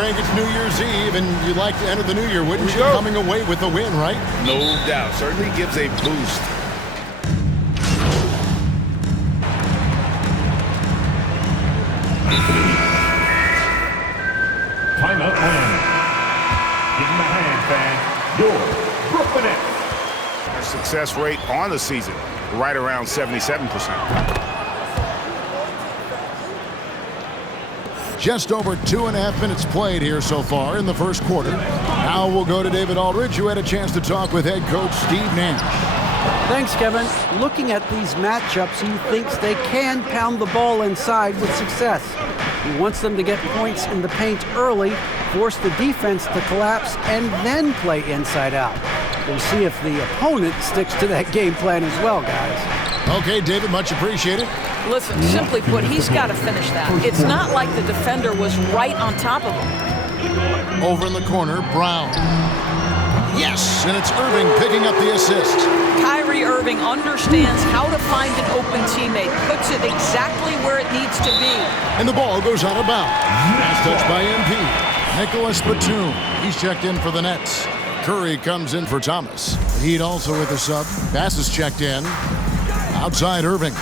Greg, it's New Year's Eve, and you'd like to enter the new year, wouldn't you? Coming away with a win, right? No doubt. Certainly gives a boost. Timeout one. Give him a hand, fan. Your Brooklyn Nets. Our success rate on the season, right around 77%. Just over 2.5 minutes played here so far in the first quarter. Now we'll go to David Aldridge, who had a chance to talk with head coach Steve Nash. Thanks, Kevin. Looking at these matchups, he thinks they can pound the ball inside with success. He wants them to get points in the paint early, force the defense to collapse, and then play inside out. We'll see if the opponent sticks to that game plan as well, guys. Okay, David, much appreciated. Listen, simply put, he's got to finish that. It's not like the defender was right on top of him. Over in the corner, Brown. Yes, and it's Irving picking up the assist. Kyrie Irving understands how to find an open teammate, puts it exactly where it needs to be. And the ball goes out of bounds. Pass touch by MP. Nicholas Batum. He's checked in for the Nets. Curry comes in for Thomas. Heat also with a sub. Pass is checked in. Outside Irving.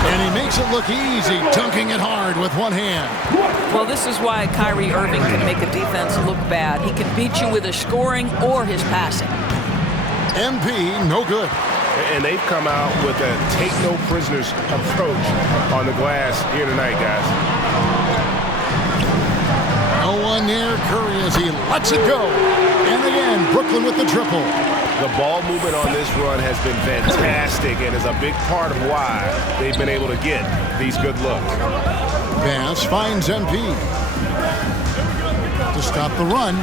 And he makes it look easy, dunking it hard with one hand. Well, this is why Kyrie Irving can make a defense look bad. He can beat you with his scoring or his passing. MP, no good. And they've come out with a take-no-prisoners approach on the glass here tonight, guys. No one near Curry as he lets it go. And again, Brooklyn with the triple. The ball movement on this run has been fantastic and is a big part of why they've been able to get these good looks. Pass finds MP. To stop the run.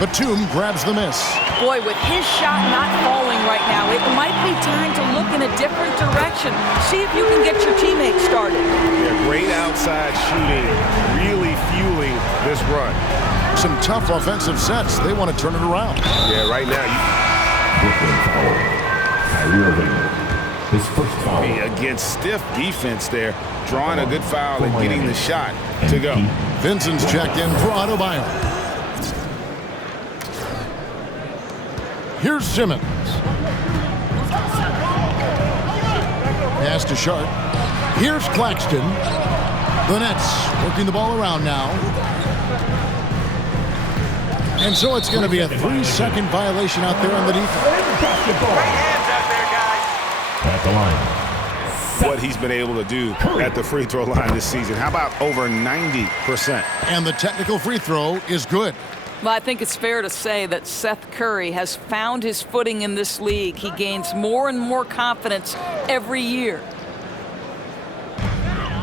Batum grabs the miss. Boy, with his shot not falling right now, it might be time to look in a different direction. See if you can get your teammates started. Yeah, great outside shooting, really fueling this run. Some tough offensive sets. They want to turn it around. Yeah, right now. Brooklyn foul. Kyrie Irving. His first foul. Against stiff defense there, drawing a good foul and getting the shot to go. Vincent's checked in for Adebayo. Here's Simmons. Pass to Sharp. Here's Claxton. The Nets working the ball around now. And so it's going to be a 3-second violation out there on the defense. Great hands out there, guys. At the line. What he's been able to do at the free throw line this season. How about over 90%? And the technical free throw is good. Well, I think it's fair to say that Seth Curry has found his footing in this league. He gains more and more confidence every year.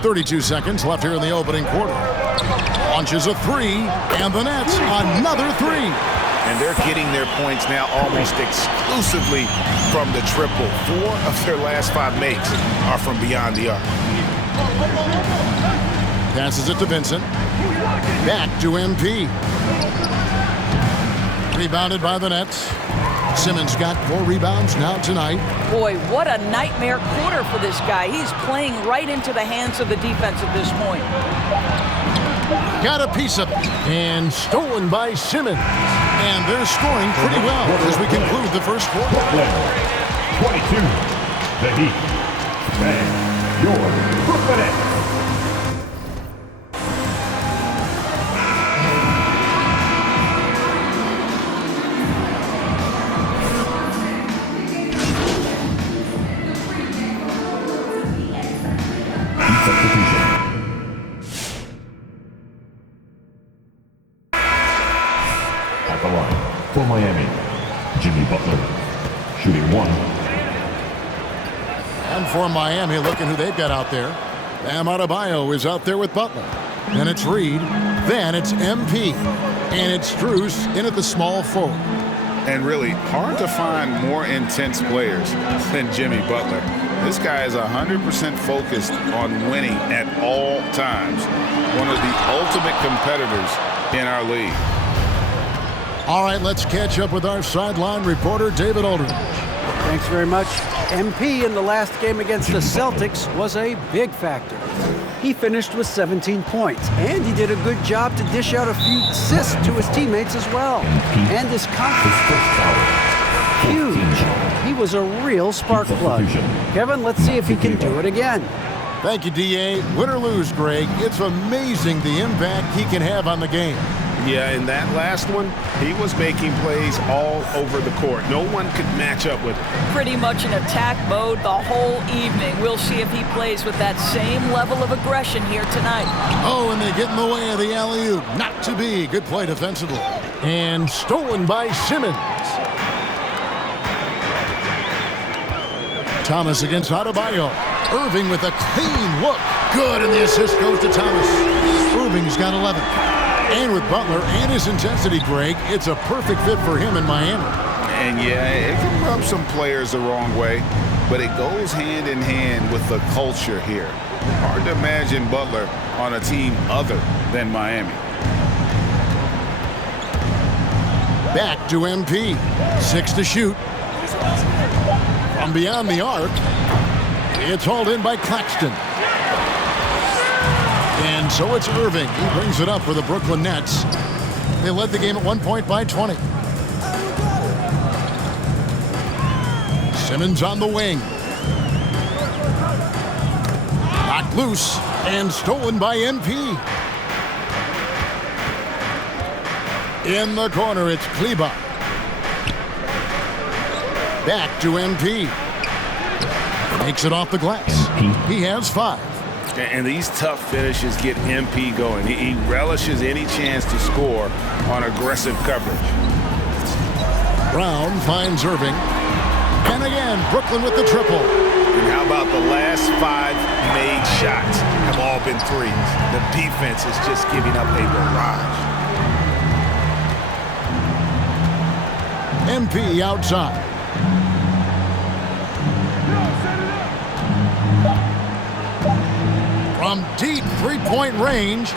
32 seconds left here in the opening quarter. Launches a three, and the Nets another three. And they're getting their points now almost exclusively from the triple. 4 of their last 5 makes are from beyond the arc. Passes it to Vincent. Back to MP. Rebounded by the Nets. Simmons got 4 rebounds now tonight. Boy, what a nightmare quarter for this guy. He's playing right into the hands of the defense at this point. Got a piece of it. And stolen by Simmons. And they're scoring pretty well as we conclude the first quarter. 22. The Heat. And your Brooklyn Nets. At the line for Miami, Jimmy Butler, shooting 1. And for Miami, looking who they've got out there. Bam Adebayo is out there with Butler. Then it's Reed. Then it's MP. And it's Strus in at the small forward. And really hard to find more intense players than Jimmy Butler. This guy is 100% focused on winning at all times. One of the ultimate competitors in our league. All right, let's catch up with our sideline reporter, David Aldridge. Thanks very much. MP in the last game against the Celtics was a big factor. He finished with 17 points, and he did a good job to dish out a few assists to his teammates as well. And his confidence, huge. He was a real spark plug. Kevin, let's see if he can do it again. Thank you, D.A. Win or lose, Greg, it's amazing the impact he can have on the game. Yeah, in that last one, he was making plays all over the court. No one could match up with it. Pretty much in attack mode the whole evening. We'll see if he plays with that same level of aggression here tonight. Oh, and they get in the way of the alley-oop. Not to be. Good play defensively. And stolen by Simmons. Thomas against Adebayo. Irving with a clean look. Good, and the assist goes to Thomas. Irving's got 11. And with Butler and his intensity, Greg, it's a perfect fit for him in Miami. And yeah, it can rub some players the wrong way, but it goes hand in hand with the culture here. Hard to imagine Butler on a team other than Miami. Back to MP. 6 to shoot. From beyond the arc, it's hauled in by Claxton. And so it's Irving. He brings it up for the Brooklyn Nets. They led the game at 1 point by 20. Simmons on the wing. Knocked loose and stolen by MP. In the corner, it's Kleber. Back to MP. Makes it off the glass. He has 5. And these tough finishes get MP going. He relishes any chance to score on aggressive coverage. Brown finds Irving. And again, Brooklyn with the triple. And how about the last 5 made shots have all been threes. The defense is just giving up a barrage. MP outside. From deep three-point range.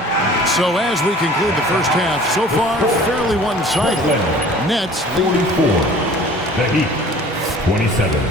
So as we conclude the first half, so far fairly one-sided. Nets 44. The Heat 27.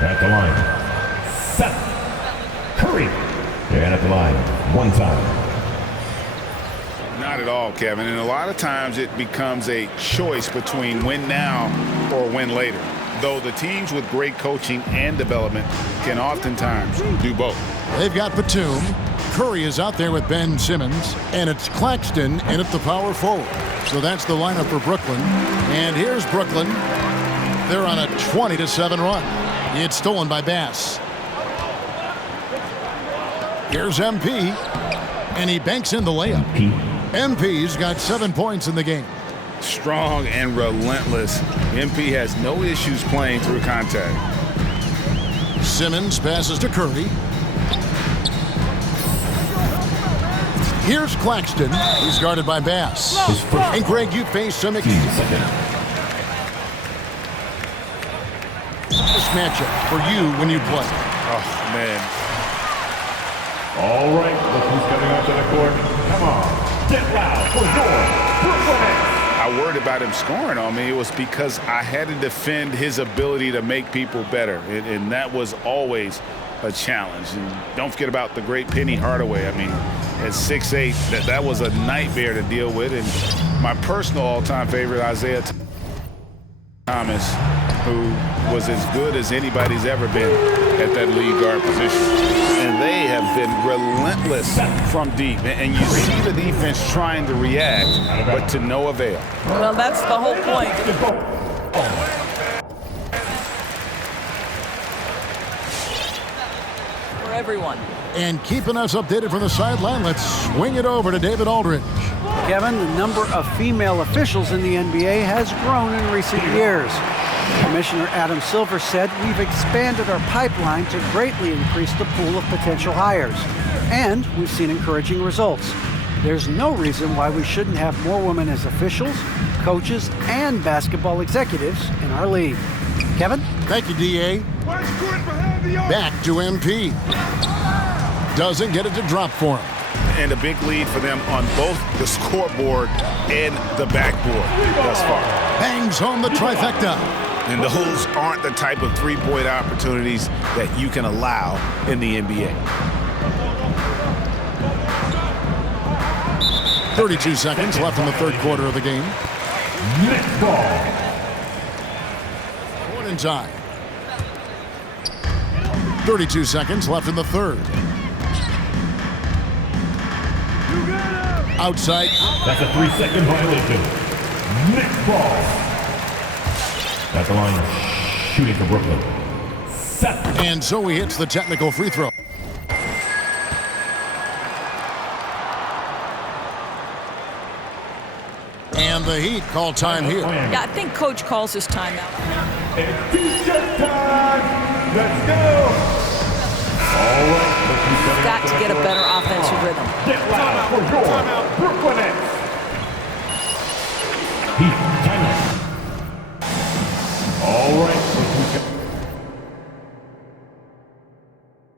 At the line, Seth Curry. And at the line, 1 time. Not at all, Kevin. And a lot of times it becomes a choice between win now or win later. Though the teams with great coaching and development can oftentimes do both. They've got Batum. Curry is out there with Ben Simmons. And it's Claxton in at the power forward. So that's the lineup for Brooklyn. And here's Brooklyn. They're on a 20-7 run. It's stolen by Bass. Here's MP. And he banks in the layup. MP's got 7 points in the game. Strong and relentless. MP has no issues playing through contact. Simmons passes to Curry. Here's Claxton. He's guarded by Bass. And Greg, you face some this matchup for you when you play. Oh, man. All right, look who's coming onto the court. Come on, get loud for your Brooklyn Nets. I worried about him scoring on me. It was because I had to defend his ability to make people better. And that was always a challenge. And don't forget about the great Penny Hardaway. I mean, at 6'8", that was a nightmare to deal with. And my personal all-time favorite, Isaiah Thomas, who was as good as anybody's ever been at that lead guard position. And they have been relentless from deep. And you see the defense trying to react, but to no avail. Well, that's the whole point. For everyone. And keeping us updated from the sideline, let's swing it over to David Aldridge. Kevin, the number of female officials in the NBA has grown in recent years. Commissioner Adam Silver said we've expanded our pipeline to greatly increase the pool of potential hires, and we've seen encouraging results. There's no reason why we shouldn't have more women as officials, coaches, and basketball executives in our league. Kevin? Thank you, D.A. Back to MP. Doesn't get it to drop for him. And a big lead for them on both the scoreboard and the backboard thus far. Bangs home the trifecta. And those aren't the type of three-point opportunities that you can allow in the NBA. 32 seconds left in the third quarter of the game. Next ball. Morning time. 32 seconds left in the third. Outside. That's a 3-second violation. Next ball. At the line, shooting for Brooklyn. Seth. And so he hits the technical free throw. And the Heat call time here. Yeah, I think Coach calls his timeout. It's T-shirt time. Let's go. All right. You've got to get a better offensive rhythm. Get loud for your Brooklyn Nets. Heat timeout.